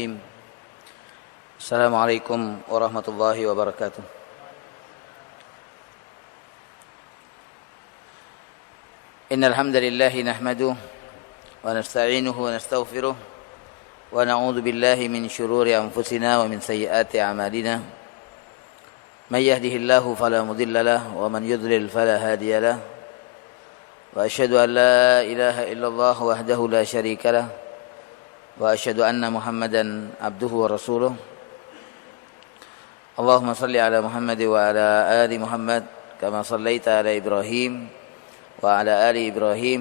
الرجيم السلام عليكم ورحمة الله وبركاته. إن الحمد لله نحمده ونستعينه ونستغفره ونعوذ بالله من شرور أنفسنا ومن سيئات أعمالنا من يهده الله فلا مضل له ومن يضلل فلا هادي له وأشهد أن لا إله إلا الله وحده لا شريك له وأشهد أن محمدا عبده ورسوله. اللهم صل على محمد وعلى آل محمد كما صليت على إبراهيم وعلى آل إبراهيم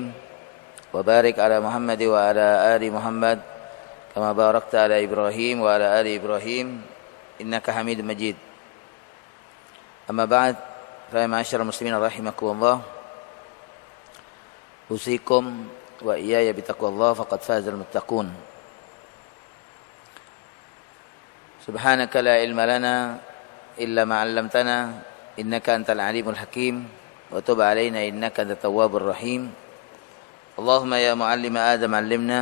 وبارك على محمد وعلى آل محمد كما باركت على إبراهيم وعلى آل إبراهيم إنك حميد مجيد. أما بعد فيا معاشر المسلمين رحمكم الله أوصيكم وإياي بتقوى الله فقد فاز المتقون. سبحانك لا علم لنا إلا ما علمتنا إنك أنت العليم الحكيم وتب علينا إنك أنت التواب الرحيم. اللهم يا معلم آدم علمنا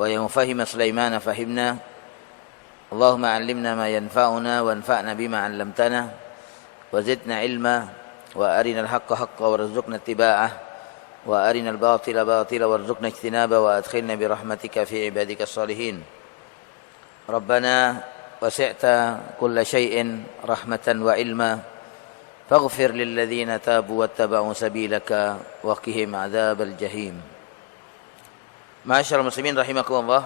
ويا مفهم سليمان فهمنا. اللهم علمنا ما ينفعنا وانفعنا بما علمتنا وزدنا علما وأرنا الحق حقا وارزقنا اتباعه وأرنا الباطل باطلا وارزقنا اجتنابه وأدخلنا برحمتك في عبادك الصالحين. ربنا وسعت كل شيء رحمة وعلما فاغفر للذين تابوا واتبعوا سبيلك وقهم عذاب الجحيم. Ma'asyiral muslimin rahimakumullah.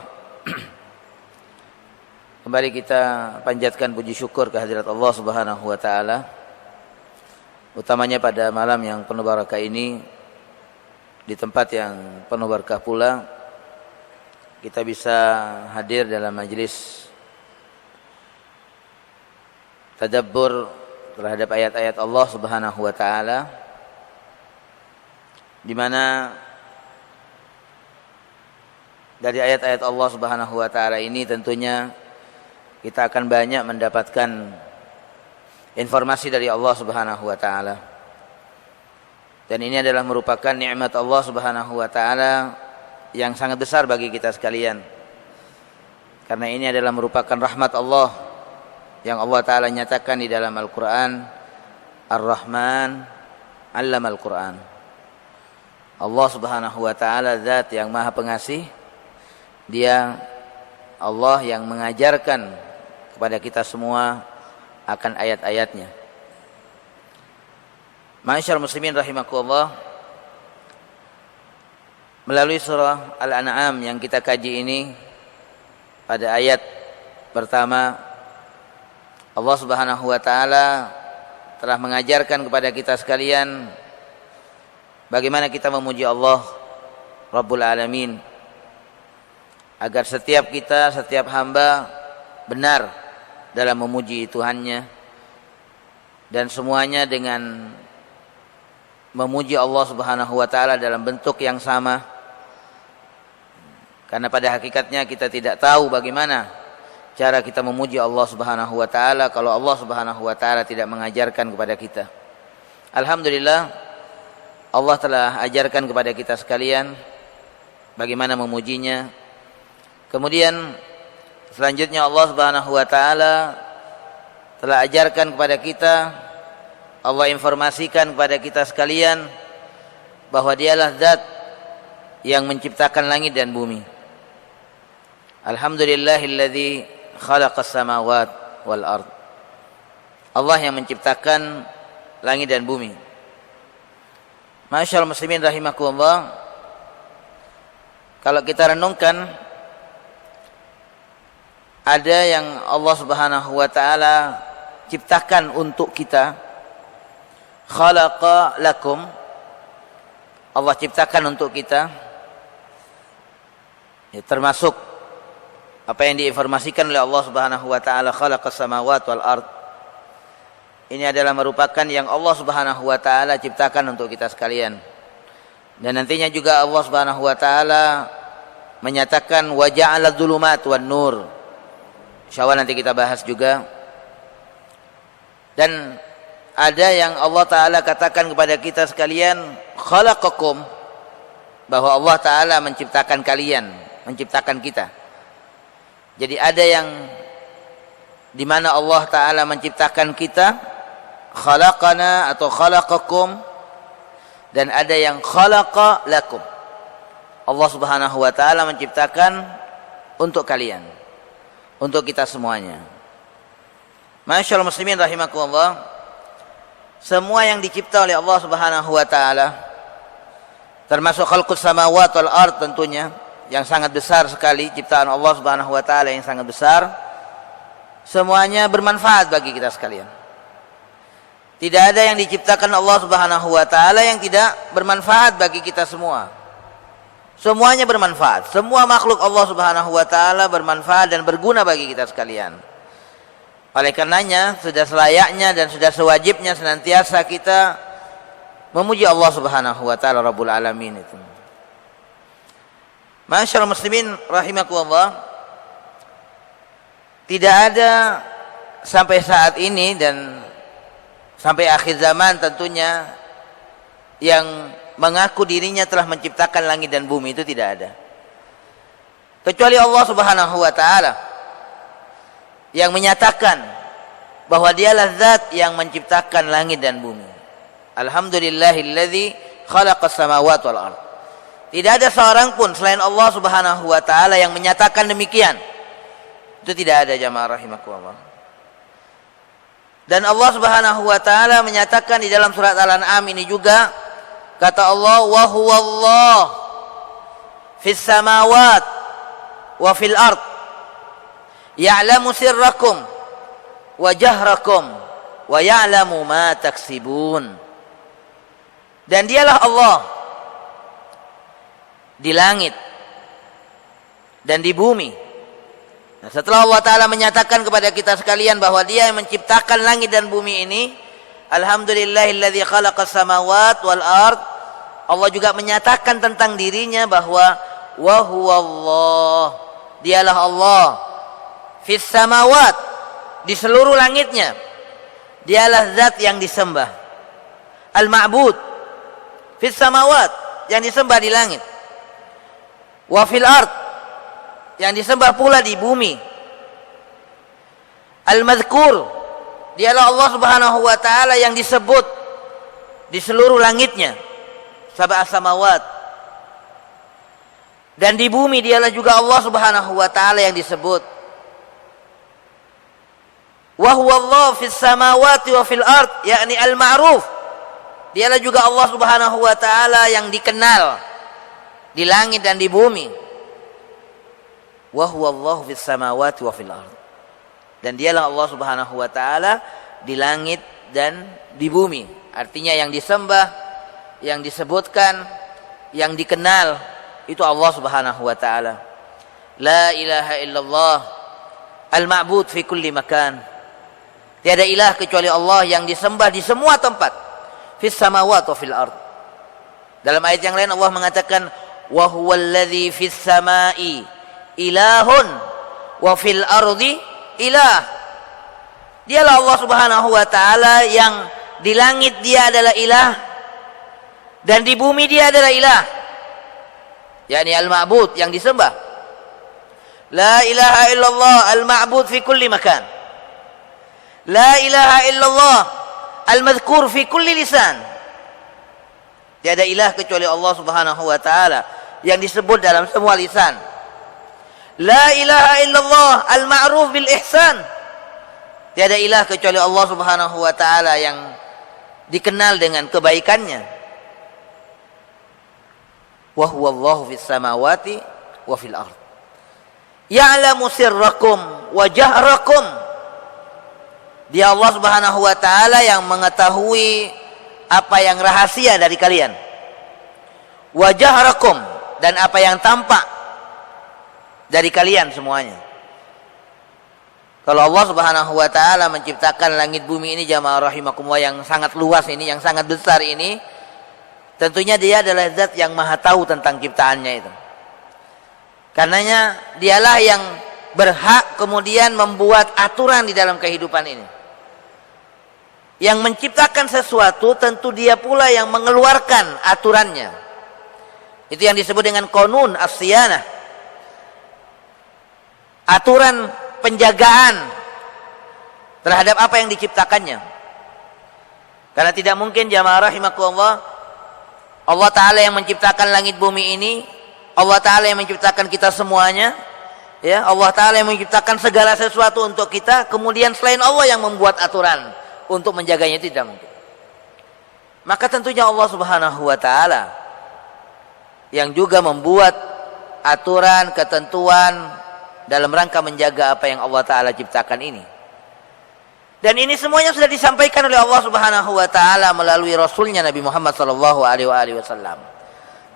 Kembali kita panjatkan puji syukur kehadirat Allah Subhanahu wa taala. Utamanya pada malam yang penuh barakah ini, di tempat yang penuh berkah pula, kita bisa hadir dalam majelis tadabbur terhadap ayat-ayat Allah Subhanahu wa taala, di mana dari ayat-ayat Allah Subhanahu wa taala ini tentunya kita akan banyak mendapatkan informasi dari Allah Subhanahu wa taala. Dan ini adalah merupakan nikmat Allah Subhanahu wa taala yang sangat besar bagi kita sekalian. Karena ini adalah merupakan rahmat Allah yang Allah taala nyatakan di dalam Al-Qur'an, Ar-Rahman 'Allamal Qur'an. Allah Subhanahu wa taala zat yang Maha Pengasih. Dia Allah yang mengajarkan kepada kita semua akan ayat-ayatnya. Ma'asyiral muslimin rahimakumullah, melalui surah Al-An'am yang kita kaji ini, pada ayat pertama Allah Subhanahu wa taala telah mengajarkan kepada kita sekalian bagaimana kita memuji Allah Rabbul Alamin, agar setiap kita, setiap hamba benar dalam memuji Tuhannya, dan semuanya dengan memuji Allah Subhanahu wa taala dalam bentuk yang sama. Karena pada hakikatnya kita tidak tahu bagaimana cara kita memuji Allah Subhanahu wa taala kalau Allah Subhanahu wa taala tidak mengajarkan kepada kita. Alhamdulillah, Allah telah ajarkan kepada kita sekalian bagaimana memujinya. Kemudian selanjutnya Allah Subhanahu wa taala telah ajarkan kepada kita, Allah informasikan kepada kita sekalian bahwa Dialah zat yang menciptakan langit dan bumi. Alhamdulillahilladzi khalaqas samawati wal ard. Allah yang menciptakan langit dan bumi. Ma'asyiral muslimin rahimakumullah, kalau kita renungkan, ada yang Allah Subhanahu wa taala ciptakan untuk kita. Khalaqa lakum, Allah ciptakan untuk kita. Ya, termasuk apa yang diinformasikan oleh Allah Subhanahu wa taala, khalaqas samawati wal ard. Ini adalah merupakan yang Allah Subhanahu wa taala ciptakan untuk kita sekalian. Dan nantinya juga Allah Subhanahu wa taala menyatakan wa ja'ala dzulumat wan nur. Insyaallah nanti kita bahas juga. Dan ada yang Allah taala katakan kepada kita sekalian, khalaqakum, bahwa Allah taala menciptakan kalian, menciptakan kita. Jadi ada yang di mana Allah Ta'ala menciptakan kita, khalaqana atau khalaqakum, dan ada yang khalaqa lakum. Allah Subhanahu wa Ta'ala menciptakan untuk kalian, untuk kita semuanya. Masyaallah muslimin rahimakumullah, semua yang dicipta oleh Allah Subhanahu wa Ta'ala, termasuk khalqus samawati wal ard tentunya, yang sangat besar sekali, ciptaan Allah Subhanahu wa Ta'ala yang sangat besar, semuanya bermanfaat bagi kita sekalian. Tidak ada yang diciptakan Allah Subhanahu wa Ta'ala yang tidak bermanfaat bagi kita semua. Semuanya bermanfaat. Semua makhluk Allah Subhanahu wa Ta'ala bermanfaat dan berguna bagi kita sekalian. Oleh karenanya sudah selayaknya dan sudah sewajibnya senantiasa kita memuji Allah Subhanahu wa Ta'ala Rabbul Alamin itu. Masyaallah muslimin rahimakumullah, tidak ada sampai saat ini dan sampai akhir zaman tentunya yang mengaku dirinya telah menciptakan langit dan bumi, itu tidak ada. Kecuali Allah Subhanahu wa Ta'ala yang menyatakan bahwa dialah zat yang menciptakan langit dan bumi. Alhamdulillahilladzi khalaqas samawati wal ard. Tidak ada seorang pun selain Allah Subhanahu wa Ta'ala yang menyatakan demikian. Itu tidak ada, jamaah rahimakumullah. Dan Allah Subhanahu wa Ta'ala menyatakan di dalam surat Al-An'am ini juga, kata Allah, wa huwallah fis samawat wa fil ard ya'lamu sirrakum wa jahrakum wa ya'lamu ma taksibun. Dan dialah Allah di langit dan di bumi. Nah, setelah Allah Ta'ala menyatakan kepada kita sekalian bahwa Dia yang menciptakan langit dan bumi ini, alhamdulillahilladzi khalaqas samawati wal ard, Allah juga menyatakan tentang dirinya bahwa wa huwallah, dialah Allah fis samawat, di seluruh langitnya, dialah zat yang disembah, al ma'bud fis samawat, yang disembah di langit, wa fil ard, yang disembah pula di bumi, al-madhkur, dialah Allah Subhanahu wa Ta'ala yang disebut di seluruh langitnya, sab'a samawat, dan di bumi dialah juga Allah Subhanahu wa Ta'ala yang disebut. Wa huwa Allah fis samawati wa fil ard, yakni al-ma'ruf, dialah juga Allah Subhanahu wa Ta'ala yang dikenal di langit dan di bumi. Wa huwa Allah fis samawati wa fil ard, dan dialah Allah Subhanahu wa Ta'ala di langit dan di bumi. Artinya yang disembah, yang disebutkan, yang dikenal, itu Allah Subhanahu wa Ta'ala. La ilaha illallah al-ma'bud fi kulli makan. Tiada ilah kecuali Allah yang disembah di semua tempat. Fis samawati wa fil ard. Dalam ayat yang lain Allah mengatakan, wa huwallazi fis samai ilahun wa fil ardi ilah. Dialah Allah Subhanahu wa Ta'ala yang di langit Dia adalah ilah, dan di bumi Dia adalah ilah, yakni al-ma'bud, yang disembah. La ilaha illallah al-ma'bud fi kulli makan. La ilaha illallah al-madhkur fi kulli lisan. Tiada ilah kecuali Allah Subhanahu wa Ta'ala yang disebut dalam semua lisan. La ilaha illallah al-ma'ruf bil ihsan. Tiada ilah kecuali Allah Subhanahu wa Ta'ala yang dikenal dengan kebaikannya. Wa huwallahu fis samawati wa fil ard. Ya'lamu sirrakum wa jahrakum. Dia Allah Subhanahu wa Ta'ala yang mengetahui apa yang rahasia dari kalian. Wa jahrakum, dan apa yang tampak dari kalian semuanya. Kalau Allah Subhanahu wa Ta'ala menciptakan langit bumi ini, jamaah rahimakumullah, yang sangat luas ini, yang sangat besar ini, tentunya Dia adalah zat yang maha tahu tentang ciptaannya itu. Karenanya Dialah yang berhak kemudian membuat aturan di dalam kehidupan ini. Yang menciptakan sesuatu, tentu Dia pula yang mengeluarkan aturannya. Itu yang disebut dengan qanun as-siyanah. aturan penjagaan terhadap apa yang diciptakannya. Karena tidak mungkin jamaah rahimakumullah, Allah Ta'ala yang menciptakan langit bumi ini, Allah Ta'ala yang menciptakan kita semuanya, ya, Allah Ta'ala yang menciptakan segala sesuatu untuk kita, kemudian selain Allah yang membuat aturan untuk menjaganya, tidak mungkin. Maka tentunya Allah Subhanahu wa Ta'ala yang juga membuat aturan, ketentuan dalam rangka menjaga apa yang Allah Ta'ala ciptakan ini. Dan ini semuanya sudah disampaikan oleh Allah Subhanahu wa Ta'ala melalui Rasulnya Nabi Muhammad sallallahu alaihi wasallam.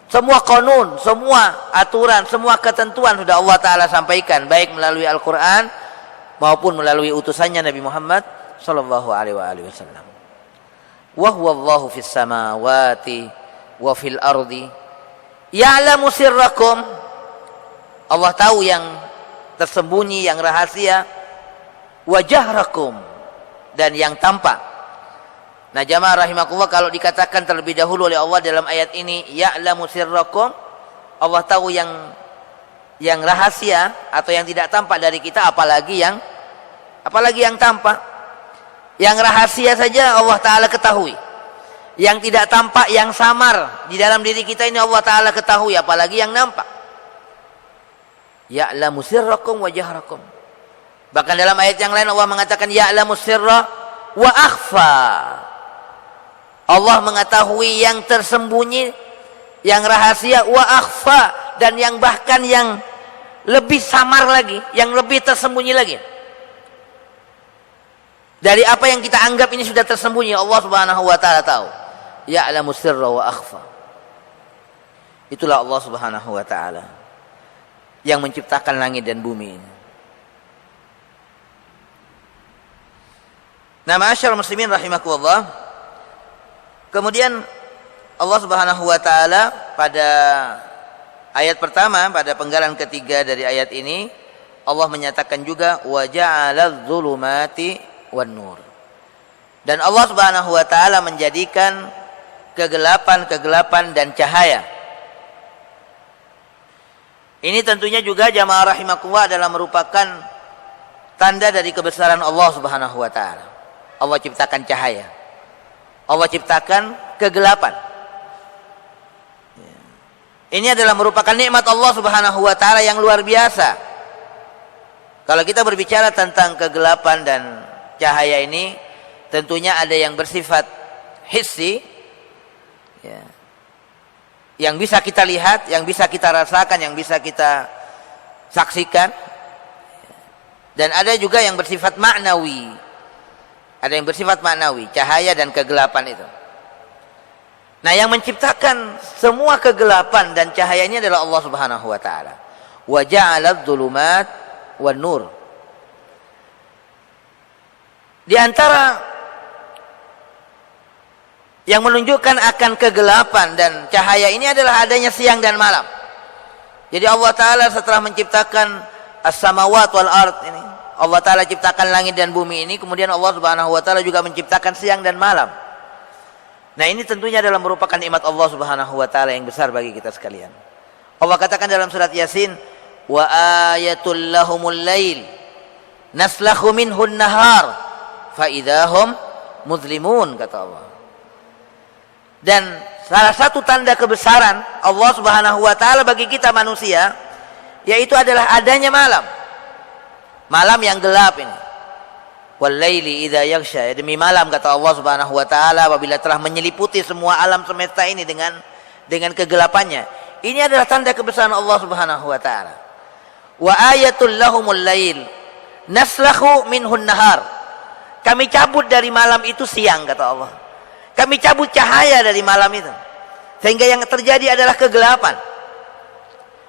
Semua kanun, semua aturan, semua ketentuan sudah Allah Ta'ala sampaikan, baik melalui Al-Quran maupun melalui utusannya Nabi Muhammad sallallahu alaihi wasallam. Wa huwallahu fis samawati wa fil ardi ya'lamu sirrakum. Allah tahu yang tersembunyi, yang rahasia, wa jahrakum, dan yang tampak. Nah jamaah rahimakumullah, kalau dikatakan terlebih dahulu oleh Allah dalam ayat ini ya'lamu sirrakum, Allah tahu yang rahasia atau yang tidak tampak dari kita, apalagi yang tampak. Yang rahasia saja Allah Ta'ala ketahui, yang tidak tampak, yang samar di dalam diri kita ini Allah Ta'ala ketahui, apalagi yang nampak. Ya'lamu sirrakum wa jahrakum. Bahkan dalam ayat yang lain Allah mengatakan ya'lamu sirra wa akhfa. Allah mengetahui yang tersembunyi, yang rahasia, wa akhfa, dan yang bahkan yang lebih samar lagi, yang lebih tersembunyi lagi. Dari apa yang kita anggap ini sudah tersembunyi, Allah Subhanahu wa Ta'ala tahu. Ya'lamu sirra wa akhfa. Itulah Allah Subhanahu wa Ta'ala yang menciptakan langit dan bumi ini. Nah, ma'asyarul muslimin rahimakumullah. Kemudian Allah Subhanahu wa Ta'ala pada ayat pertama, pada penggalan ketiga dari ayat ini, Allah menyatakan juga wa ja'aladz dzulumati wan nur. Dan Allah Subhanahu wa Ta'ala menjadikan kegelapan-kegelapan dan cahaya. Ini tentunya juga jamaah rahimakumullah adalah merupakan tanda dari kebesaran Allah Subhanahu wa Ta'ala. Allah ciptakan cahaya, Allah ciptakan kegelapan. Ini adalah merupakan nikmat Allah Subhanahu wa Ta'ala yang luar biasa. Kalau kita berbicara tentang kegelapan dan cahaya ini, tentunya ada yang bersifat hissi, ya, yang bisa kita lihat, yang bisa kita rasakan, yang bisa kita saksikan, dan ada juga yang bersifat maknawi. Ada yang bersifat maknawi, cahaya dan kegelapan itu. Nah, yang menciptakan semua kegelapan dan cahaya ini adalah Allah Subhanahu wa Ta'ala. Wa ja'aladz dzulumat wan nur. Di antara yang menunjukkan akan kegelapan dan cahaya ini adalah adanya siang dan malam. Jadi Allah Ta'ala setelah menciptakan as-samawat wal ard ini, Allah Ta'ala ciptakan langit dan bumi ini, kemudian Allah Subhanahu wa Ta'ala juga menciptakan siang dan malam. Nah, ini tentunya adalah merupakan nikmat Allah Subhanahu wa Ta'ala yang besar bagi kita sekalian. Allah katakan dalam surat Yasin, wa ayatul lahumul lail naslakhu minhun nahar fa idahum muzlimun, kata Allah. Dan salah satu tanda kebesaran Allah Subhanahu wa Ta'ala bagi kita manusia, yaitu adalah adanya malam. Malam yang gelap ini. Wal-laili idza yaghsha, demi malam, kata Allah Subhanahu wa Ta'ala, apabila telah menyeliputi semua alam semesta ini dengan kegelapannya. Ini adalah tanda kebesaran Allah Subhanahu wa Ta'ala. Wa ayatul lahumul lail naslakhu minhun nahar. Kami cabut dari malam itu siang, kata Allah. Kami cabut cahaya dari malam itu, sehingga yang terjadi adalah kegelapan.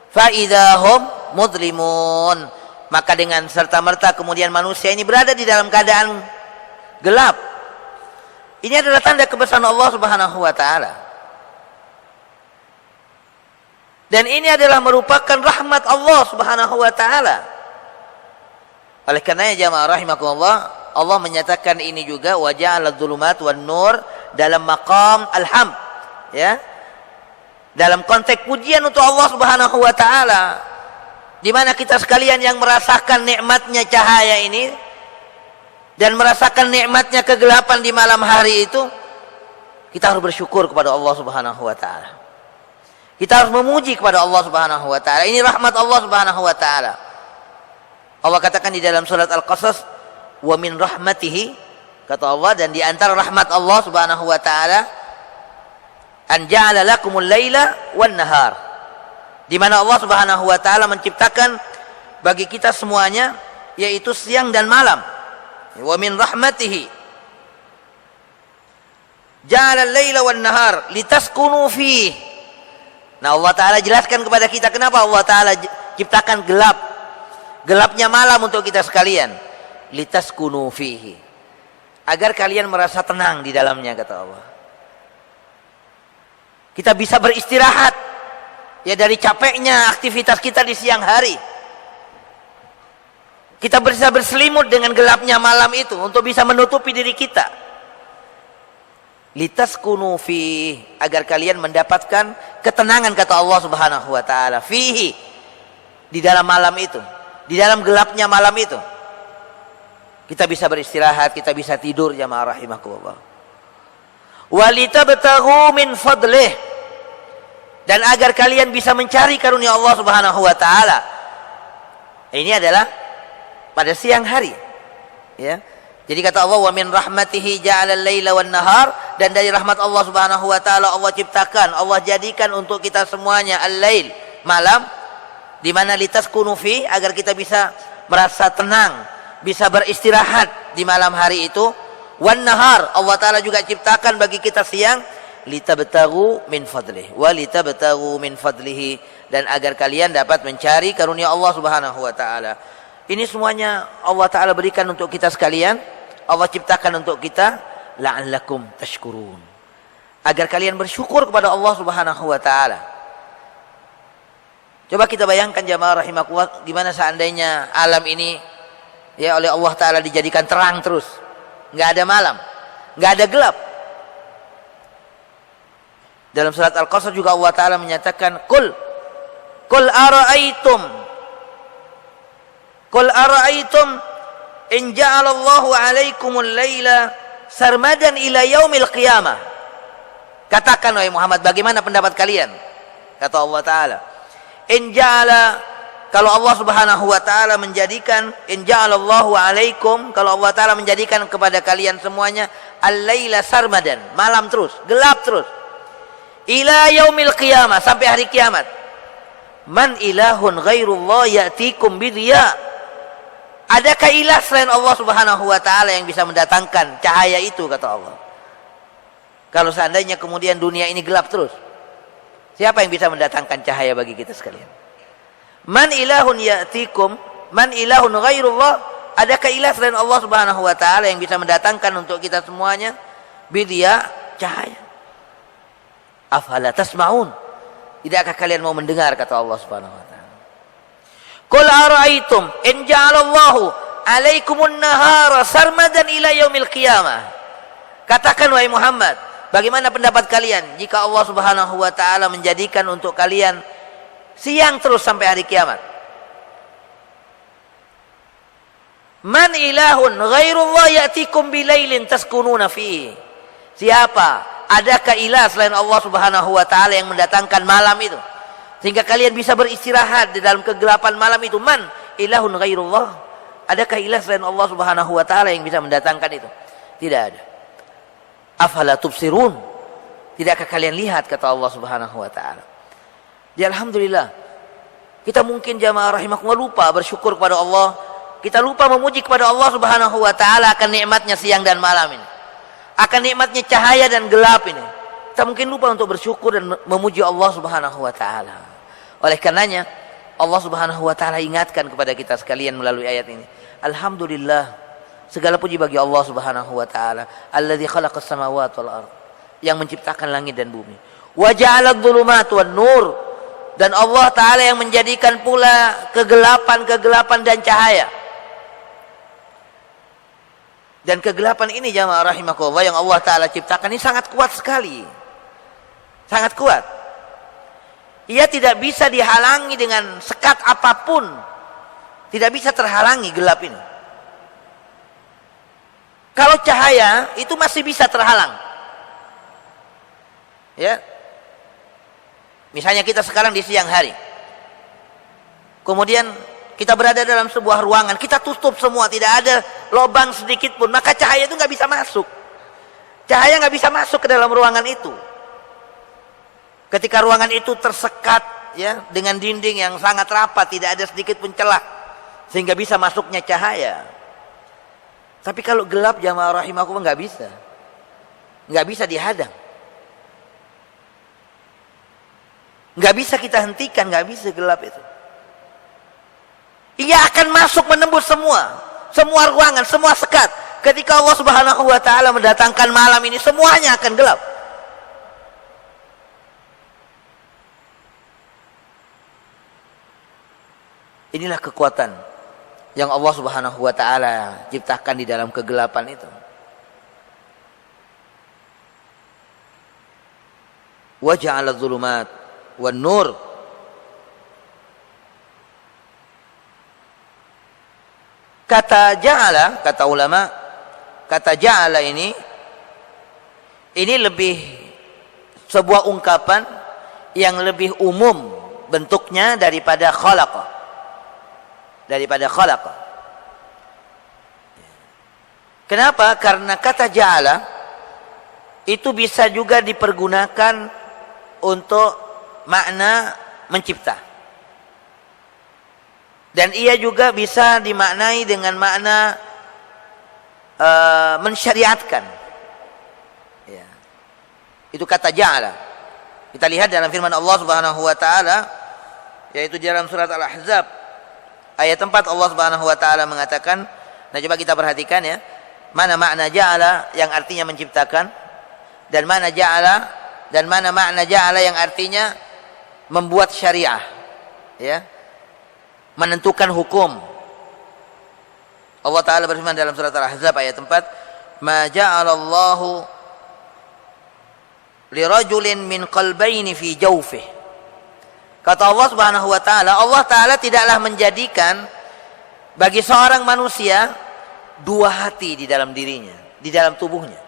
Fa idahum mudlimun, maka dengan serta-merta kemudian manusia ini berada di dalam keadaan gelap. Ini adalah tanda kebesaran Allah Subhanahu wa Ta'ala. Dan ini adalah merupakan rahmat Allah Subhanahu wa Ta'ala. Oleh karenanya jamaah rahimakumullah, Allah menyatakan ini juga wa ja'aladz dzulumat wan nur dalam maqam alhamd, ya. Dalam konteks pujian untuk Allah Subhanahu wa Ta'ala. Di mana kita sekalian yang merasakan nikmatnya cahaya ini dan merasakan nikmatnya kegelapan di malam hari itu, kita harus bersyukur kepada Allah Subhanahu wa taala. Kita harus memuji kepada Allah Subhanahu wa taala. Ini rahmat Allah Subhanahu wa taala. Allah katakan di dalam surat Al-Qasas, "Wa min rahmatihi," kata Allah, dan di antara rahmat Allah Subhanahu wa taala, "An ja'ala lakumul laila wan nahar." Di mana Allah Subhanahu wa taala menciptakan bagi kita semuanya yaitu siang dan malam. Wa min rahmatihi ja'ala al-laila wan nahar litaskunu fihi. Nah, Allah taala jelaskan kepada kita kenapa Allah taala ciptakan gelap. Gelapnya malam untuk kita sekalian. Litaskunu fihi. Agar kalian merasa tenang di dalamnya, kata Allah. Kita bisa beristirahat ya dari capeknya aktivitas kita di siang hari. Kita bisa berselimut dengan gelapnya malam itu untuk bisa menutupi diri kita. Litaskunu fihi, agar kalian mendapatkan ketenangan, kata Allah Subhanahu wa taala, fihi, di dalam malam itu, di dalam gelapnya malam itu. Kita bisa beristirahat, kita bisa tidur, jamaah rahimakumullah. Walitabtaghu min fadlih, dan agar kalian bisa mencari karunia Allah Subhanahu wa taala. Ini adalah pada siang hari, ya. Jadi kata Allah, wa min rahmatihi ja'ala al-laila wan nahar, dan dari rahmat Allah Subhanahu wa taala Allah ciptakan, Allah jadikan untuk kita semuanya al-lail, malam, di mana litaskunu fi, agar kita bisa merasa tenang, bisa beristirahat di malam hari itu. Wan nahar, Allah taala juga ciptakan bagi kita siang, litabtaghu min fadlihi wa litabtaghu min fadlihi, dan agar kalian dapat mencari karunia Allah Subhanahu wa taala. Ini semuanya Allah taala berikan untuk kita sekalian. Allah ciptakan untuk kita la'allakum tashkurun, agar kalian bersyukur kepada Allah Subhanahu wa taala. Coba kita bayangkan jamaah rahimakumullah, gimana seandainya alam ini ya oleh Allah taala dijadikan terang terus, enggak ada malam, enggak ada gelap. Dalam surat Al-Qasas juga Allah taala menyatakan, Qul ara'aitum in ja'alallahu 'alaikumul laila sarmadan ila yaumil qiyamah. Katakan wahai Muhammad, bagaimana pendapat kalian? Kata Allah taala, in ja'ala, kalau Allah Subhanahu wa taala menjadikan, in ja'alallahu 'alaikum, kalau Allah taala menjadikan kepada kalian semuanya al-laila sarmadan, malam terus, gelap terus, ila yaumil qiyamah, sampai hari kiamat. Man ilahun ghairullah ya'tikum bidhiya. Adakah ilah selain Allah Subhanahu wa taala yang bisa mendatangkan cahaya itu, kata Allah. Kalau seandainya kemudian dunia ini gelap terus, siapa yang bisa mendatangkan cahaya bagi kita sekalian? Man ilahun ya'tikum, man ilahun ghairullah, adakah ilah selain Allah Subhanahu wa taala yang bisa mendatangkan untuk kita semuanya bidhiya, cahaya? Afala tasma'un, tidakkah kalian mau mendengar, kata Allah Subhanahu wa taala. Qul ara'aitum in ja'alallahu 'alaikumun nahara sarmadan ila yaumil qiyamah. Katakan wahai Muhammad, bagaimana pendapat kalian jika Allah Subhanahu wa taala menjadikan untuk kalian siang terus sampai hari kiamat? Man ilahun ghairullah ya'tikum bilailin taskununa fihi. Siapa? Adakah ilah selain Allah Subhanahu wa taala yang mendatangkan malam itu sehingga kalian bisa beristirahat di dalam kegelapan malam itu? Man ilahun ghairullah, adakah ilah selain Allah Subhanahu wa taala yang bisa mendatangkan itu? Tidak ada. Afala tubsirun, tidakkah kalian lihat, kata Allah Subhanahu wa taala. Ya alhamdulillah, kita mungkin jamaah rahimakumullah lupa bersyukur kepada Allah. Kita lupa memuji kepada Allah Subhanahu wa taala akan nikmatnya siang dan malam ini, akan nikmatnya cahaya dan gelap ini. Kita mungkin lupa untuk bersyukur dan memuji Allah Subhanahu wa taala. Oleh karenanya Allah Subhanahu wa taala ingatkan kepada kita sekalian melalui ayat ini. Alhamdulillah, segala puji bagi Allah Subhanahu wa taala, alladzi khalaqas samawati wal ardh, yang menciptakan langit dan bumi. Wa ja'alad dhulumati wan nur, dan Allah taala yang menjadikan pula kegelapan dan cahaya. Dan kegelapan ini jamaah rahimakumullah yang Allah taala ciptakan ini sangat kuat sekali. Sangat kuat. ia tidak bisa dihalangi dengan sekat apapun. Tidak bisa terhalangi gelap ini. Kalau cahaya itu masih bisa terhalang. Ya. Misalnya kita sekarang di siang hari. Kemudian kita berada dalam sebuah ruangan, kita tutup semua, tidak ada lubang sedikit pun, maka cahaya itu nggak bisa masuk. Cahaya nggak bisa masuk ke dalam ruangan itu. Ketika ruangan itu tersekat ya dengan dinding yang sangat rapat, tidak ada sedikit pun celah sehingga bisa masuknya cahaya. Tapi kalau gelap, jamaah rahimakumullah, nggak bisa dihadang, nggak bisa kita hentikan, nggak bisa gelap itu. Ia akan masuk menembus semua ruangan, semua sekat. Ketika Allah Subhanahu wa taala mendatangkan malam ini, semuanya akan gelap. Inilah kekuatan yang Allah Subhanahu wa taala ciptakan di dalam kegelapan itu. Wa ja'ala adh-dhulumat wan nur. Kata ja'ala, kata ulama, kata ja'ala ini lebih sebuah ungkapan yang lebih umum bentuknya daripada khalaqa. Kenapa? Karena kata ja'ala itu bisa juga dipergunakan untuk makna mencipta. Dan ia juga bisa dimaknai dengan makna mensyariatkan. Ya. Itu kata ja'ala. Kita lihat dalam firman Allah Subhanahu wa taala, yaitu di dalam surat Al-Ahzab ayat 4, Allah Subhanahu wa taala mengatakan, nah coba kita perhatikan ya, mana makna ja'ala yang artinya menciptakan, dan mana makna ja'ala yang artinya membuat syariah, ya, menentukan hukum. Allah taala berfirman dalam surat Al-Ahzab ayat 4, ma ja'alallahu lirajulin min qalbaini fi jawfihi. Kata Allah Subhanahu wa taala, Allah taala tidaklah menjadikan bagi seorang manusia dua hati di dalam dirinya, di dalam tubuhnya.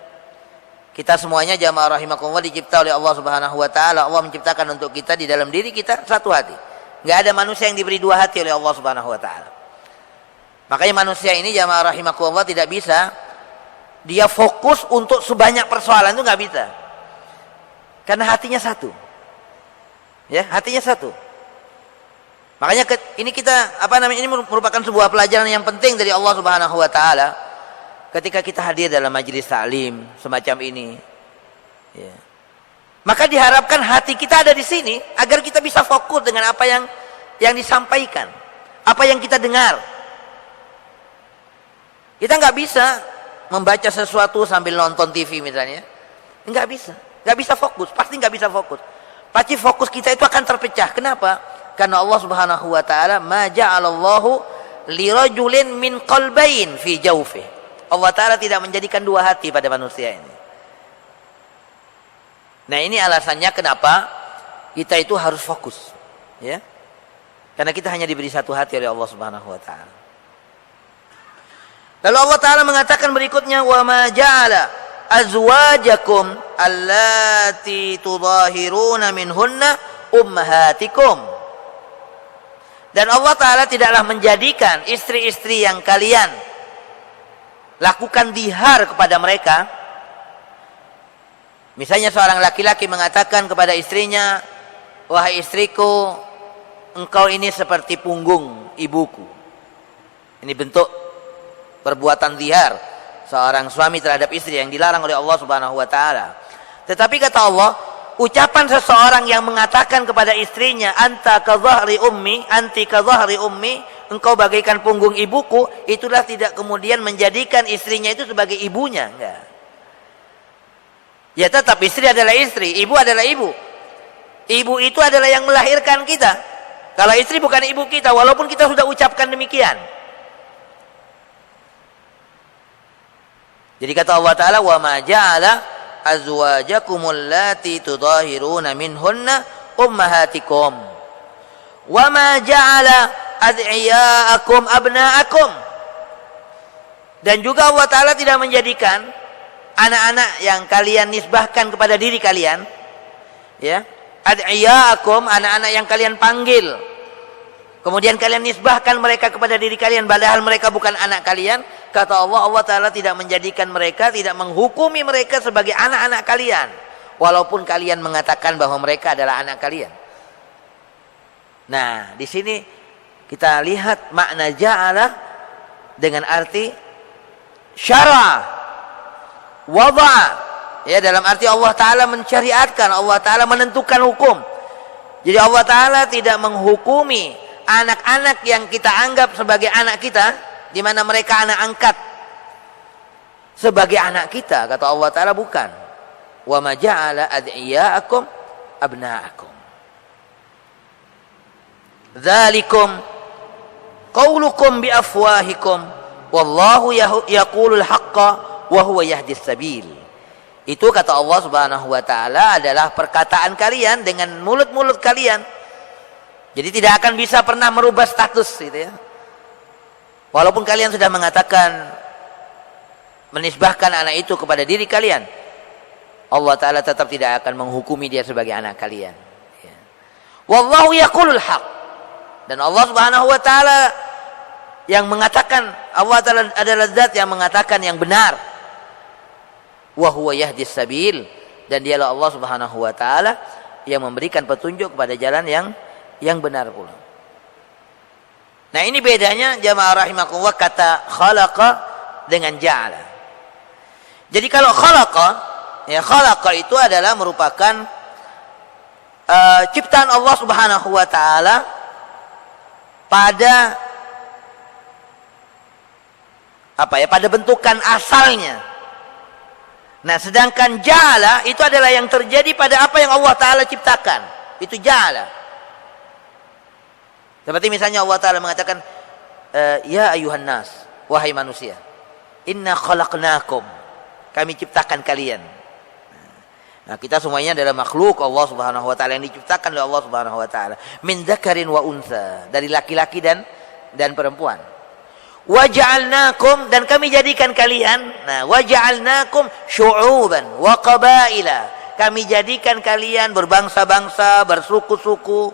Kita semuanya jamaah rahimakumullah dicipta oleh Allah Subhanahu wa taala. Allah menciptakan untuk kita di dalam diri kita satu hati. Enggak ada manusia yang diberi dua hati oleh Allah Subhanahu wa taala. Makanya manusia ini jamaah rahimakumullah tidak bisa dia fokus untuk sebanyak persoalan, itu enggak bisa. Karena hatinya satu. Ya, hatinya satu. Makanya ini ini merupakan sebuah pelajaran yang penting dari Allah Subhanahu wa taala ketika kita hadir dalam majelis taklim semacam ini. Ya. Maka diharapkan hati kita ada di sini agar kita bisa fokus dengan apa yang disampaikan, apa yang kita dengar. Kita nggak bisa membaca sesuatu sambil nonton TV misalnya. Nggak bisa fokus, pasti nggak bisa fokus. Pasti fokus kita itu akan terpecah. Kenapa? Karena Allah Subhanahu wa taala ma ja'alallahu lirajulin min qalbain fi jawfihi. Allah taala tidak menjadikan dua hati pada manusia ini. Nah, ini alasannya kenapa kita itu harus fokus, ya. Karena kita hanya diberi satu hati oleh Allah Subhanahu wa taala. Lalu Allah taala mengatakan berikutnya, wa ma ja'ala azwajakum allati tudahiruna minhunna ummahatikum. Dan Allah taala tidaklah menjadikan istri-istri yang kalian lakukan dihar kepada mereka. Misalnya seorang laki-laki mengatakan kepada istrinya, wahai istriku, engkau ini seperti punggung ibuku. Ini bentuk perbuatan dihar seorang suami terhadap istri yang dilarang oleh Allah Subhanahu wa taala. Tetapi kata Allah, ucapan seseorang yang mengatakan kepada istrinya, anta ka dhahri ummi, anti ka dhahri ummi, engkau bagaikan punggung ibuku, itulah tidak kemudian menjadikan istrinya itu sebagai ibunya, enggak. Ya tetap istri adalah istri, ibu adalah ibu. Ibu itu adalah yang melahirkan kita. Kalau istri bukan ibu kita, walaupun kita sudah ucapkan demikian. Jadi kata Allah Ta'ala, wa ma ja'ala azwajakumul lati tudahiruna minhunna ummahatikum wa ma ja'ala ad'iyaakum abna'akum. Dan juga Allah Ta'ala tidak menjadikan anak-anak yang kalian nisbahkan kepada diri kalian, ya, ad'iyaakum, anak-anak yang kalian panggil, kemudian kalian nisbahkan mereka kepada diri kalian padahal mereka bukan anak kalian. Kata Allah, Allah Ta'ala tidak menjadikan mereka, tidak menghukumi mereka sebagai anak-anak kalian, walaupun kalian mengatakan bahwa mereka adalah anak kalian. Nah, di sini kita lihat makna ja'ala dengan arti syara, wada'a, ya, dalam arti Allah Ta'ala mensyariatkan, Allah Ta'ala menentukan hukum. Jadi Allah Ta'ala tidak menghukumi anak-anak yang kita anggap sebagai anak kita, di mana mereka anak angkat, sebagai anak kita. Kata Allah Ta'ala, bukan. Wa ma ja'ala ad'iyaakum abna'akum. Dzalikum qaulukum bi afwahikum wallahu yaqulul haqqa wa huwa yahdis sabil. Itu kata Allah Subhanahu wa taala adalah perkataan kalian dengan mulut-mulut kalian. Jadi tidak akan bisa pernah merubah status gitu ya. Walaupun kalian sudah mengatakan, menisbahkan anak itu kepada diri kalian, Allah Ta'ala tetap tidak akan menghukumi dia sebagai anak kalian. Ya. Wallahu yaqulul haq. Dan Allah Subhanahu wa taala yang mengatakan, Allah Ta'ala adalah zat yang mengatakan yang benar. Wa huwa yahdis sabil, dan dialah Allah Subhanahu wa taala yang memberikan petunjuk kepada jalan yang benar pula. Nah, ini bedanya jamaah rahimakumullah kata khalaqa dengan ja'ala. Jadi kalau khalaqa, ya, khalaqa itu adalah merupakan ciptaan Allah Subhanahu wa taala pada pada bentukan asalnya. Nah, sedangkan ja'ala itu adalah yang terjadi pada apa yang Allah Ta'ala ciptakan. Itu ja'ala. Seperti misalnya Allah Ta'ala mengatakan, ya ayuhan nas, wahai manusia, inna khalaqnakum, kami ciptakan kalian. Nah, kita semuanya adalah makhluk Allah Subhanahu wa taala yang diciptakan oleh Allah Subhanahu wa taala, min dzakarin wa untha, dari laki-laki dan perempuan. Wa ja'alnakum, dan kami jadikan kalian, nah, wa ja'alnakum syu'uban wa qabaila, kami jadikan kalian berbangsa-bangsa, bersuku-suku.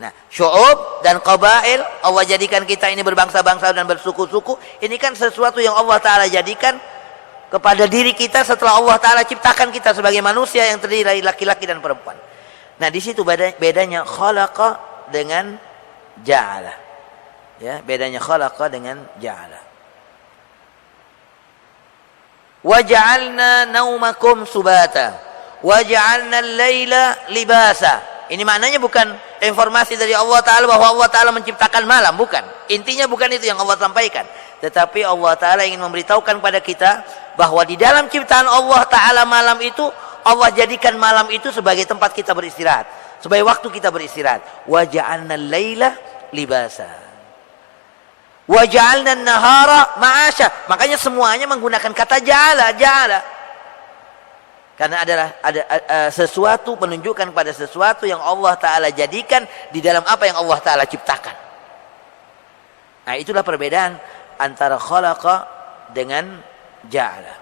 Nah, syu'ub dan qabail, Allah jadikan kita ini berbangsa-bangsa dan bersuku-suku. Ini kan sesuatu yang Allah Ta'ala jadikan kepada diri kita setelah Allah Ta'ala ciptakan kita sebagai manusia yang terdiri dari laki-laki dan perempuan. Nah, di situ bedanya khalaqa dengan ja'ala. Ya, bedanya khalaqa dengan ja'ala. Wa ja'alna naumakum subata wa ja'alna al-laila libasa. Ini maknanya bukan informasi dari Allah Ta'ala bahwa Allah Ta'ala menciptakan malam, bukan. Intinya bukan itu yang Allah sampaikan. Tetapi Allah Ta'ala ingin memberitahukan kepada kita bahwa di dalam ciptaan Allah Ta'ala malam itu, Allah jadikan malam itu sebagai tempat kita beristirahat, sebagai waktu kita beristirahat. Wa ja'alna al-laila libasa wa ja'alna an-nahara ma'asha. Makanya semuanya menggunakan kata ja'ala. Karena ada sesuatu, menunjukkan pada sesuatu yang Allah Ta'ala jadikan di dalam apa yang Allah Ta'ala ciptakan. Nah, itulah perbedaan antara khalaqa dengan ja'ala.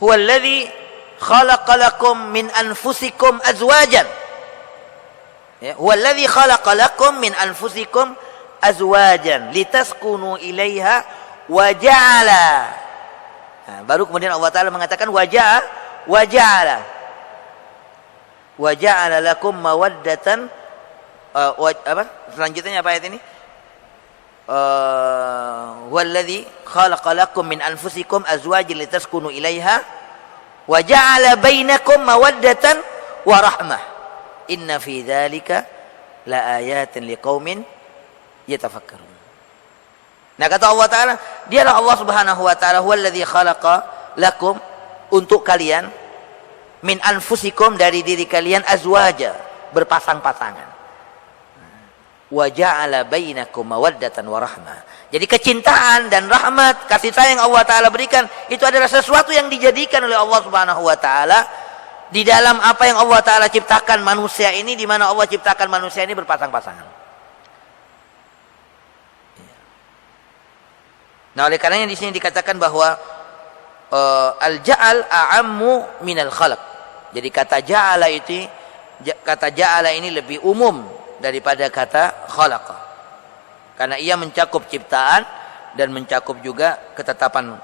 Huwa alladhi khalaqa lakum min anfusikum azwajan. Ya, huwa alladhi khalaqa lakum min anfusikum azwajan litaskunu ilaiha wa ja'ala. Nah, baru kemudian Allah Ta'ala mengatakan wa ja'ala lakum mawaddatan. Selanjutnya apa ayat ini? Walladzi khalaqa lakum min anfusikum azwajan litaskunu ilaiha wa ja'ala bainakum mawaddatan wa rahmah. Inna fi dzalika laayatin liqaumin yatafakkarun. Nah, kata Allah Ta'ala, dialah Allah Subhanahu wa taala huwallazi khalaqa lakum, untuk kalian, min anfusikum, dari diri kalian, azwaja, berpasang-pasangan. wa ja'ala bainakum mawaddatan wa rahmah. Jadi kecintaan dan rahmat, kasih sayang Allah Ta'ala berikan, itu adalah sesuatu yang dijadikan oleh Allah Subhanahu wa Ta'ala di dalam apa yang Allah Ta'ala ciptakan manusia ini, di mana Allah ciptakan manusia ini berpasang-pasangan. Nah, oleh karenanya di sini dikatakan bahwa al-ja'al a'ammu minal khalaq. Jadi kata ja'ala ini lebih umum daripada kata khalaqa. Karena ia mencakup ciptaan dan mencakup juga ketetapan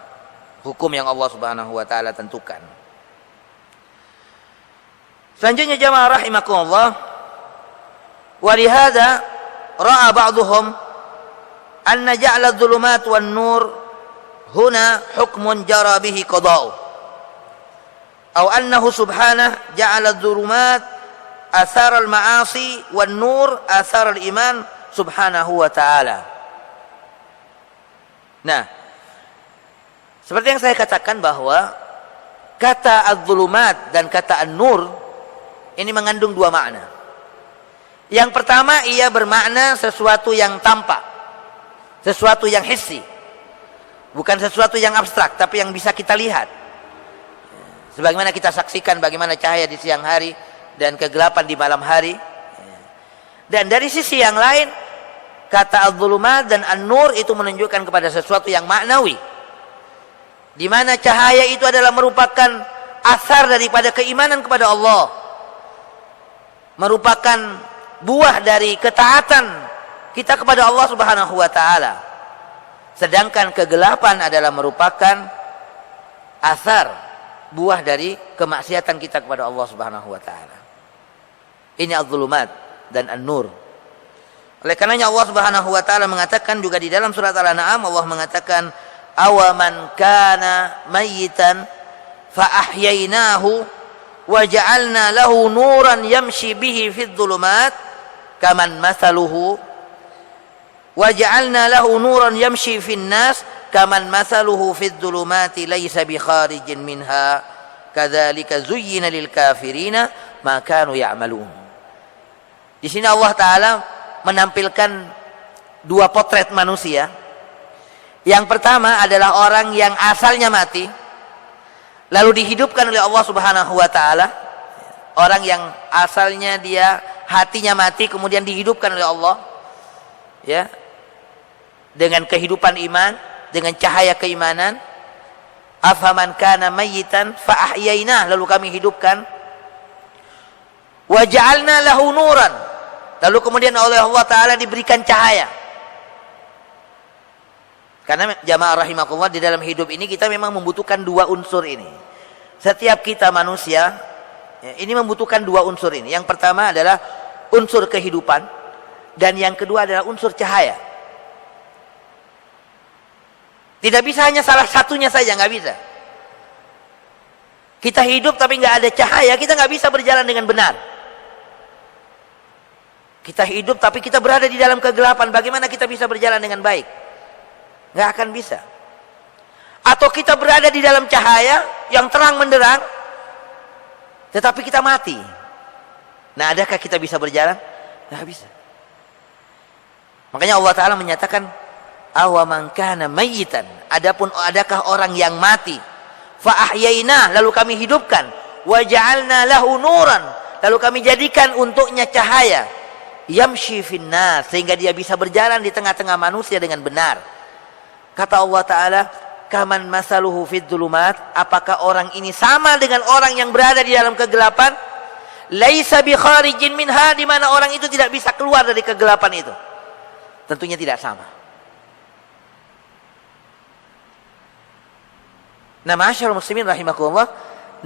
hukum yang Allah Subhanahu wa taala tentukan. Selanjutnya jamaah rahimakumullah, wa lihadza ra'a ba'dhum anna ja'ala adh-dhulumat wan nur huna hukmun jara bihi qada'u aw annahu subhanahu ja'ala adh-dhulumat athar al-ma'asi wan nur athar al-iman subhanahu wa ta'ala. Nah, seperti yang saya katakan bahwa kata adz-dhulumat dan kata an-nur ini mengandung dua makna. Yang pertama, ia bermakna sesuatu yang tampak, sesuatu yang hissi, bukan sesuatu yang abstrak, tapi yang bisa kita lihat. Sebagaimana kita saksikan bagaimana cahaya di siang hari dan kegelapan di malam hari. Dan dari sisi yang lain, kata adz-dhulumat dan an-nur itu menunjukkan kepada sesuatu yang maknawi, di mana cahaya itu adalah merupakan asar daripada keimanan kepada Allah, merupakan buah dari ketaatan kita kepada Allah Subhanahu wa taala. Sedangkan kegelapan adalah merupakan asar, buah dari kemaksiatan kita kepada Allah Subhanahu wa taala. Ini adz-dhulumat dan an-nur. Oleh karenanya Allah Subhanahu wa taala mengatakan juga di dalam surat Al-An'am, Allah mengatakan awaman kana mayyitan fa ahyainahu wa ja'alna lahu nuran yamshi bihi fid dhulumat kaman mathaluhu wa ja'alna lahu nuran yamshi fin nas kaman mathaluhu fid dhulumati laysa bi kharijin minha kadzalika zuyyina lil kafirina ma kanu ya'malun. Di sini Allah Ta'ala menampilkan dua potret manusia. Yang pertama adalah orang yang asalnya mati, lalu dihidupkan oleh Allah Subhanahu wa taala. Orang yang asalnya dia hatinya mati kemudian dihidupkan oleh Allah, ya, dengan kehidupan iman, dengan cahaya keimanan. Afaman kana mayyitan fa ahyainah, lalu kami hidupkan. Wa ja'alna lahu nuran, lalu kemudian oleh Allah Ta'ala diberikan cahaya. Karena jamaah rahimakumullah, di dalam hidup ini kita memang membutuhkan dua unsur ini. Setiap kita manusia ini membutuhkan dua unsur ini. Yang pertama adalah unsur kehidupan, dan yang kedua adalah unsur cahaya. Tidak bisa hanya salah satunya saja, nggak bisa. Kita hidup tapi nggak ada cahaya, kita nggak bisa berjalan dengan benar. Kita hidup tapi kita berada di dalam kegelapan, bagaimana kita bisa berjalan dengan baik? Nggak akan bisa. Atau kita berada di dalam cahaya yang terang menderang, tetapi kita mati. Nah, adakah kita bisa berjalan? Nggak bisa. Makanya Allah Ta'ala menyatakan awaman kana mayyitan, adakah orang yang mati, fa ahyainah, lalu kami hidupkan, wa ja'alna lahu nuran, lalu kami jadikan untuknya cahaya, yamshi finnas, sehingga dia bisa berjalan di tengah-tengah manusia dengan benar. Kata Allah Ta'ala, kaman masaluhu fid dhulumat, apakah orang ini sama dengan orang yang berada di dalam kegelapan? Laisa bi kharijin minha, di mana orang itu tidak bisa keluar dari kegelapan itu. Tentunya tidak sama. Nah, ma'asyiral muslimin rahimakumullah,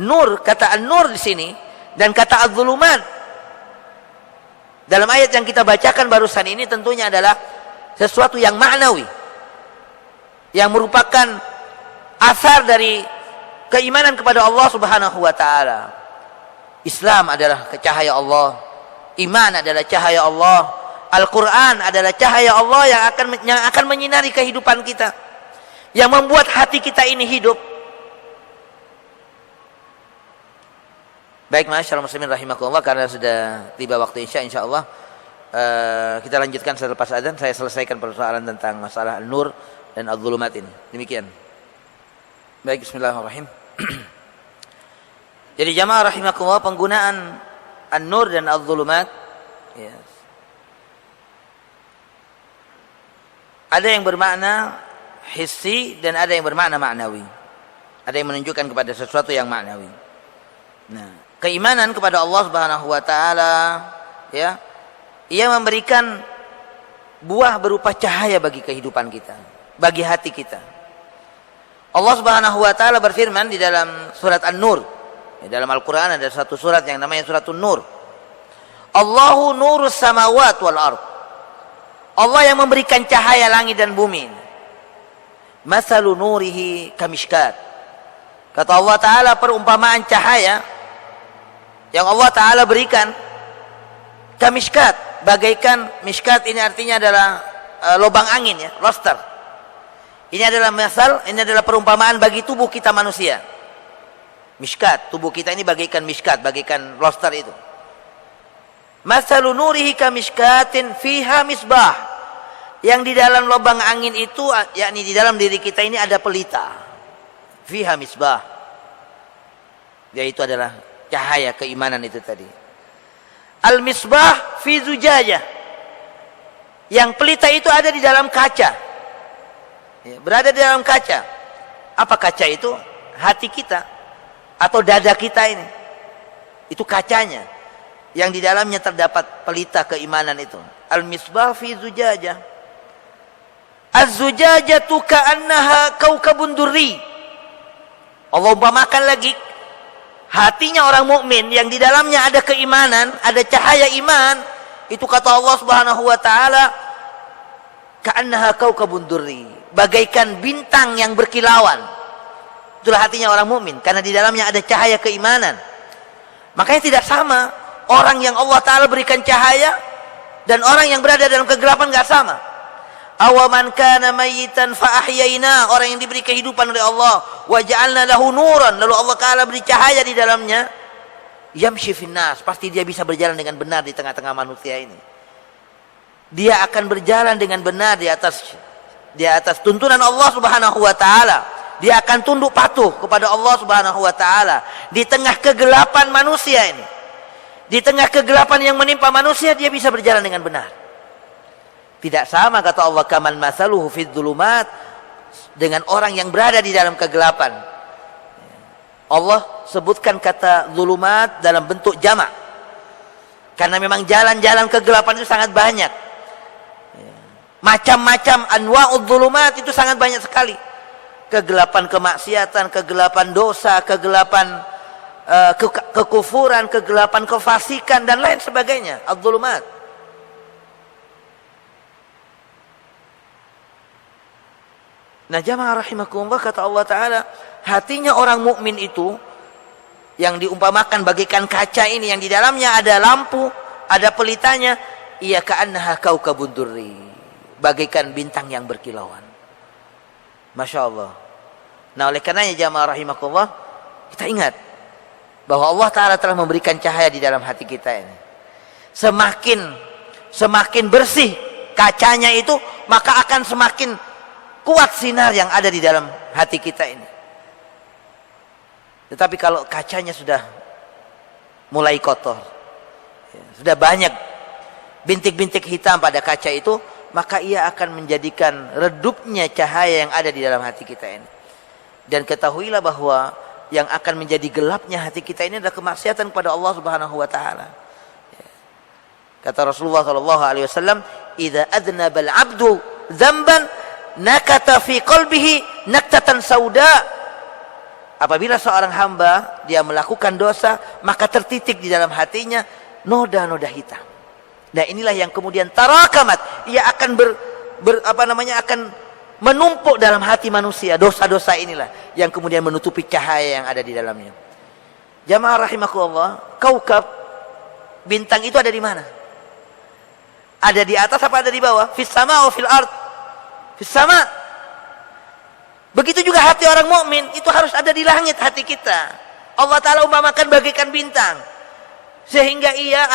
nur, kata an-nur di sini dan kata adz-dhulumat dalam ayat yang kita bacakan barusan ini tentunya adalah sesuatu yang maknawi, yang merupakan asar dari keimanan kepada Allah Subhanahu wa taala. Islam adalah cahaya Allah, iman adalah cahaya Allah, Al-Qur'an adalah cahaya Allah yang akan menyinari kehidupan kita, yang membuat hati kita ini hidup. Baik, ma'asyiral muslimin rahimakumullah, karena sudah tiba waktu Isya, insyaallah kita lanjutkan setelah lepas azan. Saya selesaikan persoalan tentang masalah An-Nur dan Adz-Dzulumat ini. Demikian. Baik, bismillahirrahmanirrahim. Jadi jamaah rahimakumullah, penggunaan An-Nur dan Adz-Dzulumat, yes, ada yang bermakna hissi dan ada yang bermakna maknawi. Ada yang menunjukkan kepada sesuatu yang maknawi. Nah, keimanan kepada Allah Subhanahu wa taala, ya, ia memberikan buah berupa cahaya bagi kehidupan kita, bagi hati kita. Allah Subhanahu wa taala berfirman di dalam surat An-Nur. Di dalam Al-Qur'an ada satu surat yang namanya surat An-Nur. Allahu nurus samawati wal ard. Allah yang memberikan cahaya langit dan bumi. Masalu nurihi kamishkat. Kata Allah Ta'ala, perumpamaan cahaya yang Allah Ta'ala berikan kamishkat, bagaikan mishkat ini artinya adalah lubang angin, ya, roster. Ini adalah masal, ini adalah perumpamaan bagi tubuh kita manusia. Mishkat, tubuh kita ini bagaikan mishkat, bagaikan roster itu. Masalu nurihi kamishkatin fiha misbah. Yang di dalam lubang angin itu, yakni di dalam diri kita ini ada pelita. Fiha misbah, yaitu adalah cahaya keimanan itu tadi. Al misbah fi zujajah. Yang pelita itu ada di dalam kaca, ya, berada di dalam kaca. Apa kaca itu? Hati kita atau dada kita ini. Itu kacanya, yang di dalamnya terdapat pelita keimanan itu. Al misbah fi zujajah. Az-zujajatu ka'annaha kaukabun durri. Allah umpamakan lagi hatinya orang mukmin yang di dalamnya ada keimanan, ada cahaya iman. Itu kata Allah Subhanahu wa taala, ka'annaha kaukabun durri, bagaikan bintang yang berkilauan. Itulah hatinya orang mukmin karena di dalamnya ada cahaya keimanan. Makanya tidak sama orang yang Allah taala berikan cahaya dan orang yang berada dalam kegelapan, enggak sama. Awaman kana mayitan fa ahyaina, orang yang diberi kehidupan oleh Allah, wa ja'alna lahu nuran, lalu Allah Taala beri cahaya di dalamnya, yamshi finnas, pasti dia bisa berjalan dengan benar di tengah-tengah manusia ini. Dia akan berjalan dengan benar di atas tuntunan Allah Subhanahu wa taala. Dia akan tunduk patuh kepada Allah Subhanahu wa taala di tengah kegelapan manusia ini. Di tengah kegelapan yang menimpa manusia, dia bisa berjalan dengan benar. Tidak sama kata Allah, kaman masaluhu fid dzulumat, dengan orang yang berada di dalam kegelapan. Allah sebutkan kata dzulumat dalam bentuk jamak karena memang jalan-jalan kegelapan itu sangat banyak. Macam-macam anwa'ud dzulumat itu sangat banyak sekali. Kegelapan kemaksiatan, kegelapan dosa, kegelapan kekufuran, kegelapan kefasikan dan lain sebagainya. Adz-dzulumat. Nah, jamaah rahimakumullah, kata Allah Ta'ala, hatinya orang mukmin itu yang diumpamakan bagaikan kaca ini, yang di dalamnya ada lampu, ada pelitanya, ia ka'annaha kaukabun durri, bagaikan bintang yang berkilauan. Masya Allah. Nah, oleh karenanya jamaah rahimakumullah, kita ingat bahwa Allah Ta'ala telah memberikan cahaya di dalam hati kita ini. Semakin bersih kacanya itu, maka akan semakin kuat sinar yang ada di dalam hati kita ini. Tetapi kalau kacanya sudah mulai kotor, sudah banyak bintik-bintik hitam pada kaca itu, maka ia akan menjadikan redupnya cahaya yang ada di dalam hati kita ini. Dan ketahuilah bahwa yang akan menjadi gelapnya hati kita ini adalah kemaksiatan kepada Allah Subhanahu wa taala. Kata Rasulullah sallallahu alaihi wasallam, "Idza adnaba al-'abdu dzamban nakata fi qalbihi naktatan sauda." Apabila seorang hamba dia melakukan dosa, maka tertitik di dalam hatinya noda-noda hitam. Nah, inilah yang kemudian tarakamat, ia akan akan menumpuk dalam hati manusia. Dosa-dosa inilah yang kemudian menutupi cahaya yang ada di dalamnya. Jamaah rahimakumullah, kaukab, bintang itu ada di mana? Ada di atas apa ada di bawah? Fis sama wa fil ard. Fis sama. Begitu juga hati orang mukmin itu harus ada di langit hati kita. Allah Ta'ala umpamakan bagaikan bintang, sehingga ia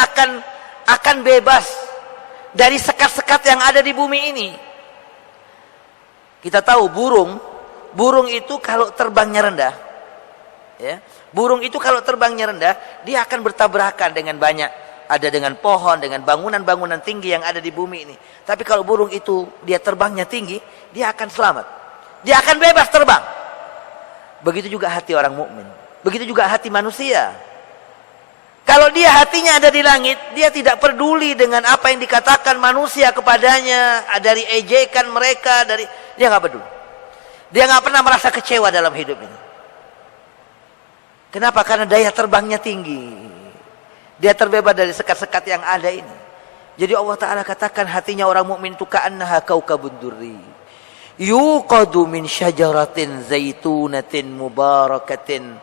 akan bebas dari sekat-sekat yang ada di bumi ini. Kita tahu burung itu kalau terbangnya rendah, ya, burung itu kalau terbangnya rendah, dia akan bertabrakan dengan banyak, ada dengan pohon, dengan bangunan-bangunan tinggi yang ada di bumi ini. Tapi kalau burung itu dia terbangnya tinggi, dia akan selamat, dia akan bebas terbang. Begitu juga hati orang mukmin, begitu juga hati manusia. Kalau dia hatinya ada di langit, dia tidak peduli dengan apa yang dikatakan manusia kepadanya, dari ejekan mereka, dia nggak peduli. Dia nggak pernah merasa kecewa dalam hidup ini. Kenapa? Karena daya terbangnya tinggi. Dia terbebas dari sekat-sekat yang ada ini. Jadi Allah Ta'ala katakan hatinya orang mukmin itu ka'annaha kaukabun durri. Yuqadu min syajaratin zaitunatin mubarakatin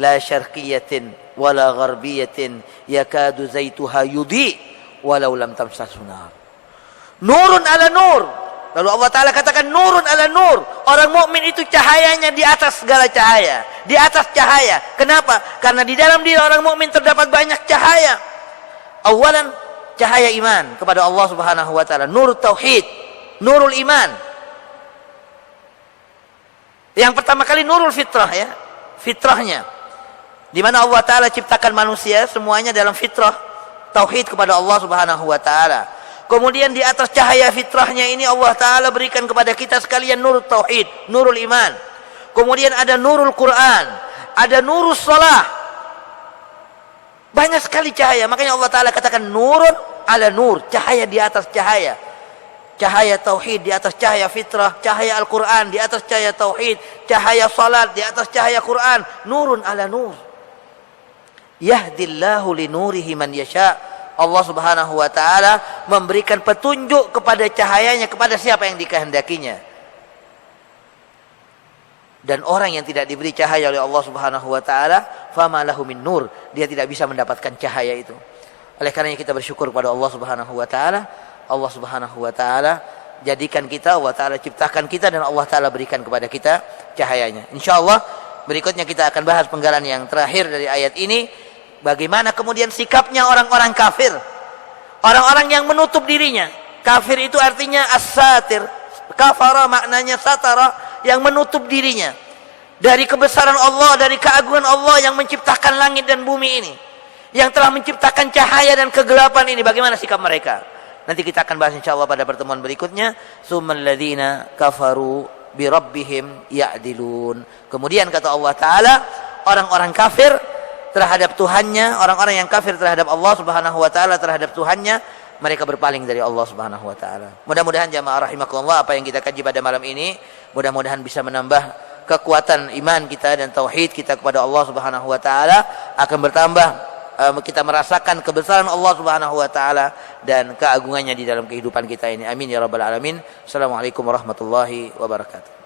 la syarqiyatin wala gharbiyatin yakadu zaituha yudi walau lam tamsasu nar. Nurun ala nur. Lalu Allah Ta'ala katakan nurun ala nur. Orang mukmin itu cahayanya di atas segala cahaya, di atas cahaya. Kenapa? Karena di dalam diri orang mukmin terdapat banyak cahaya. Awalan, cahaya iman kepada Allah Subhanahu wa taala, nur tauhid, nurul iman. Yang pertama kali nurul fitrah, ya, fitrahnya. Di mana Allah Ta'ala ciptakan manusia semuanya dalam fitrah tauhid kepada Allah Subhanahu wa taala. Kemudian di atas cahaya fitrahnya ini Allah Ta'ala berikan kepada kita sekalian nur tauhid, nurul iman. Kemudian ada nurul Quran, ada nurul salah. Banyak sekali cahaya. Makanya Allah Ta'ala katakan nurun ala nur, cahaya di atas cahaya. Cahaya tauhid di atas cahaya fitrah, cahaya Al-Quran di atas cahaya tauhid, cahaya salat di atas cahaya Quran, nurun ala nur. Yahdillahu li nurihi man yasha. Allah Subhanahu wa taala memberikan petunjuk kepada cahayanya kepada siapa yang dikehendakinya. Dan orang yang tidak diberi cahaya oleh Allah Subhanahu wa taala, fama lahu min nur, dia tidak bisa mendapatkan cahaya itu. Oleh karenanya kita bersyukur kepada Allah Subhanahu wa taala. Allah Subhanahu wa taala jadikan kita, Allah Ta'ala ciptakan kita, dan Allah Ta'ala berikan kepada kita cahayanya. Insyaallah berikutnya kita akan bahas penggalan yang terakhir dari ayat ini. Bagaimana kemudian sikapnya orang-orang kafir, orang-orang yang menutup dirinya. Kafir itu artinya as-satir. Kafara maknanya satara, yang menutup dirinya dari kebesaran Allah, dari keagungan Allah yang menciptakan langit dan bumi ini, yang telah menciptakan cahaya dan kegelapan ini. Bagaimana sikap mereka? Nanti kita akan bahas insyaallah pada pertemuan berikutnya. Tsummal ladzina kafaru bi rabbihim ya'dilun. Kemudian kata Allah Ta'ala, orang-orang kafir terhadap Tuhannya, orang-orang yang kafir terhadap Allah Subhanahu wa taala, terhadap Tuhannya, mereka berpaling dari Allah Subhanahu wa taala. Mudah-mudahan jamaah rahimakumullah, apa yang kita kaji pada malam ini mudah-mudahan bisa menambah kekuatan iman kita dan tauhid kita kepada Allah Subhanahu wa taala, akan bertambah kita merasakan kebesaran Allah Subhanahu wa taala dan keagungannya di dalam kehidupan kita ini. Amin ya rabbal alamin. Assalamualaikum warahmatullahi wabarakatuh.